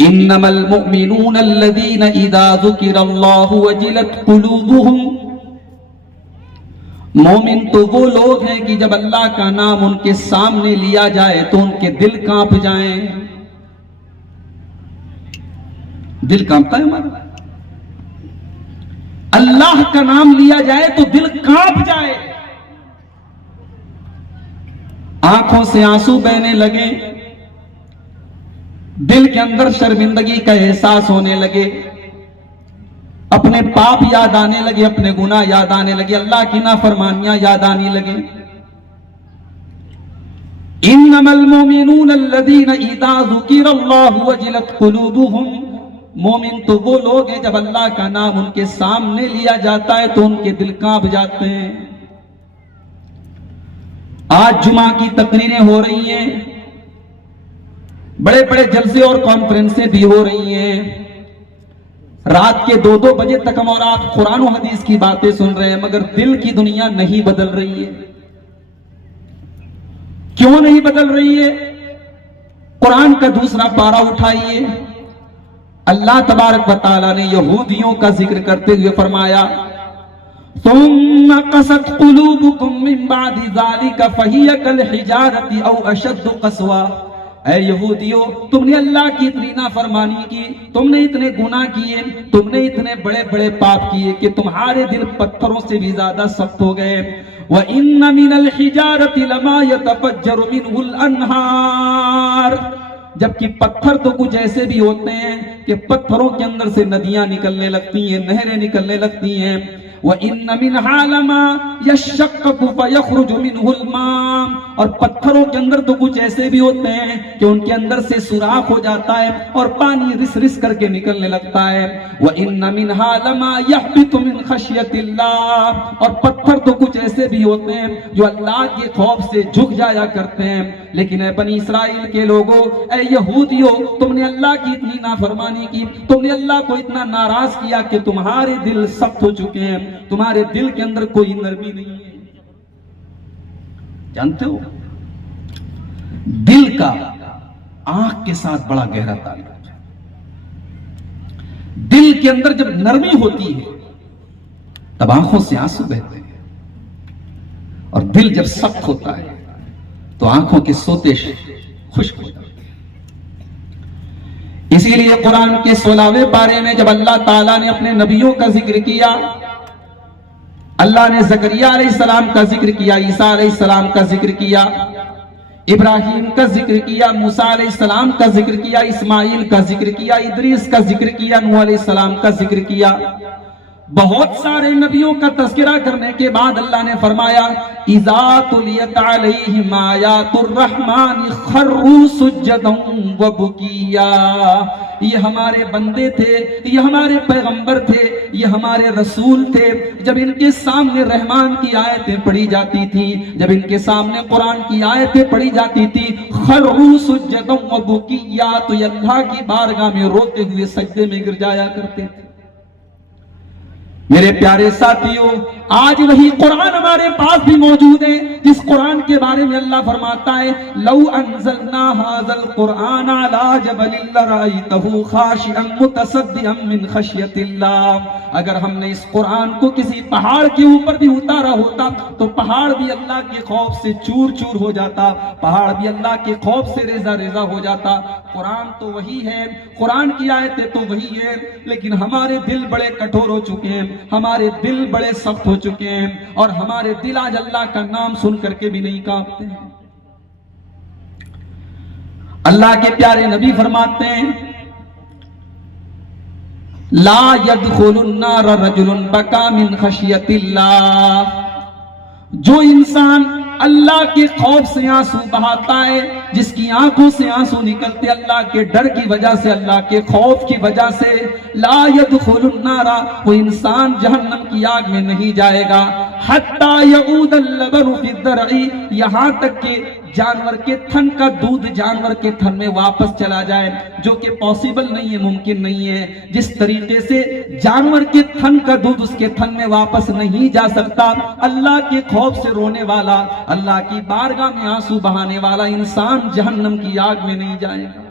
इन्नमल मुमिनून अल्लज़ीना इज़ा ज़ुकिरल्लाहु वजिलत कुलूबुहुम, मोमिन तो वो लोग हैं कि जब अल्लाह का नाम उनके सामने लिया जाए तो उनके दिल कांप जाएं। दिल कांपता है हमारा, अल्लाह का नाम लिया जाए तो दिल कांप जाए, आंखों से आंसू बहने लगे, दिल के अंदर शर्मिंदगी का एहसास होने लगे, अपने पाप याद आने लगे, अपने गुनाह याद आने लगे, अल्लाह की नाफरमानियां याद आने लगे। इन्नमल मुमिनून अल्लज़ीना इज़ा ज़ुकिरल्लाहु वजिलत कुलूबुहुम, मोमिन तो वो लोग हैं जब अल्लाह का नाम उनके सामने लिया जाता है तो उनके दिल कांप जाते हैं। आज जुमा की तकरीरें हो रही हैं, बड़े बड़े जलसे और कॉन्फ्रेंसें भी हो रही हैं, रात के 2-2 बजे तक हम और आप कुरान और हदीस की बातें सुन रहे हैं, मगर दिल की दुनिया नहीं बदल रही है। क्यों नहीं बदल रही है? कुरान का दूसरा पारा उठाइए, अल्लाह तबारक व तआला ने यहूदियों का जिक्र करते हुए फरमाया, सुम्मा क़सत क़ुलूबुकुम मिन बादि ज़ालिका फ़हिय कल हिजारति औ अशद्दु क़स्वा। ऐ यहूदियों, तुमने अल्लाह की इतनी नाफरमानी की, तुमने इतने गुनाह किए, तुमने इतने बड़े बड़े पाप किए कि तुम्हारे दिल पत्थरों से भी ज्यादा सख्त हो गए। व इन्ना मिनल हिजारति लमा यतफज्जरु मिनहुल अन्हार, जबकि पत्थर तो कुछ ऐसे भी होते हैं कि पत्थरों के अंदर से नदियां निकलने लगती हैं, नहरें निकलने लगती हैं। व इन्ना मिनहा लमा यशक्ककु फयखरुजु मिनहुल मा, और पत्थरों के अंदर तो कुछ ऐसे भी होते हैं कि उनके अंदर से सुराख हो जाता है और पानी रिस रिस करके निकलने लगता है। व इन्ना मिनहा लमा यहबितु मिन खशियतिल्लाह, और पत्थर तो कुछ ऐसे भी होते हैं जो अल्लाह के खौफ से झुक जाया करते हैं। लेकिन ऐ बनी इस्राइल के लोगों, ऐ यहूदियों, तुमने अल्लाह की इतनी नाफरमानी की, तुमने अल्लाह को इतना नाराज किया कि तुम्हारे दिल सख्त हो चुके हैं, तुम्हारे दिल के अंदर कोई नरमी नहीं है। जानते हो, दिल का आंख के साथ बड़ा गहरा ताल्लुक है। दिल के अंदर जब नरमी होती है तब आंखों से आंसू बहते हैं, और दिल जब सख्त होता है तो आंखों के सोते खुश्क हो जाते हैं। इसीलिए कुरान के 16वें पारे में जब अल्लाह ताला ने अपने नबियों का जिक्र किया, अल्लाह ने ज़करिया अलैहिस्सलाम का जिक्र किया, ईसा अलैहिस्सलाम का जिक्र किया, इब्राहिम का जिक्र किया, मूसा अलैहिस्सलाम का जिक्र किया, इस्माइल का जिक्र किया, इदरीस का जिक्र किया, नूह अलैहिस्सलाम का जिक्र किया। बहुत सारे नबियों का तज़किरा करने के बाद अल्लाह ने फरमाया, इज़ा तुलियत अलैहिम आयातुर रहमान खर्रू सुज्जदन व बुकिया। ये हमारे बंदे थे, ये हमारे पैगंबर थे, ये हमारे रसूल थे। जब इनके सामने रहमान की आयतें पढ़ी जाती थी, जब इनके सामने कुरान की आयतें पढ़ी जाती थी, खर्रू सुज्जदन व बुकिया, तो ये अल्लाह की बारगाह में रोते हुए सजदे में गिर जाया करते थे। मेरे प्यारे साथियों, आज वही कुरान हमारे पास भी मौजूद है, जिस कुरान के बारे में अल्लाह फरमाता है, लौ अंज़लना हाज़ल कुरान अला जबलिन लरअयतहु खाशिअन मुतसद्दिअन मिन खशियतिल्लाह। अगर हमने इस कुरान को किसी पहाड़ के ऊपर भी उतारा होता तो पहाड़ भी अल्लाह के खौफ से चूर चूर हो जाता, पहाड़ भी अल्लाह के खौफ से रेजा रेजा हो जाता। कुरान तो वही है, कुरान की आयतें तो वही है, लेकिन हमारे दिल बड़े कठोर हो चुके हैं, हमारे दिल बड़े सख्त हो चुके हैं, और हमारे दिल आज अल्लाह का नाम सुन करके भी नहीं कांपते हैं। अल्लाह के प्यारे नबी फरमाते हैं, ला यदखुलुन नार रजुलुन बका मिन खशियतिल्लाह। जो इंसान अल्लाह के खौफ से आंसू बहाता है, जिसकी आंखों से आंसू निकलते अल्लाह के डर की वजह से, अल्लाह के खौफ की वजह से, ला यदखुलुन नारा, वो इंसान जहन्नम की आग में नहीं जाएगा। हत्ता यऊदल लबनु फी दरई, यहां तक कि जानवर के थन का दूध जानवर के थन में वापस चला जाए, जो कि पॉसिबल नहीं है, मुमकिन नहीं है। जिस तरीके से जानवर के थन का दूध उसके थन में वापस नहीं जा सकता, अल्लाह के खौफ से रोने वाला, अल्लाह की बारगाह में आंसू बहाने वाला इंसान जहन्नम की आग में नहीं जाएगा।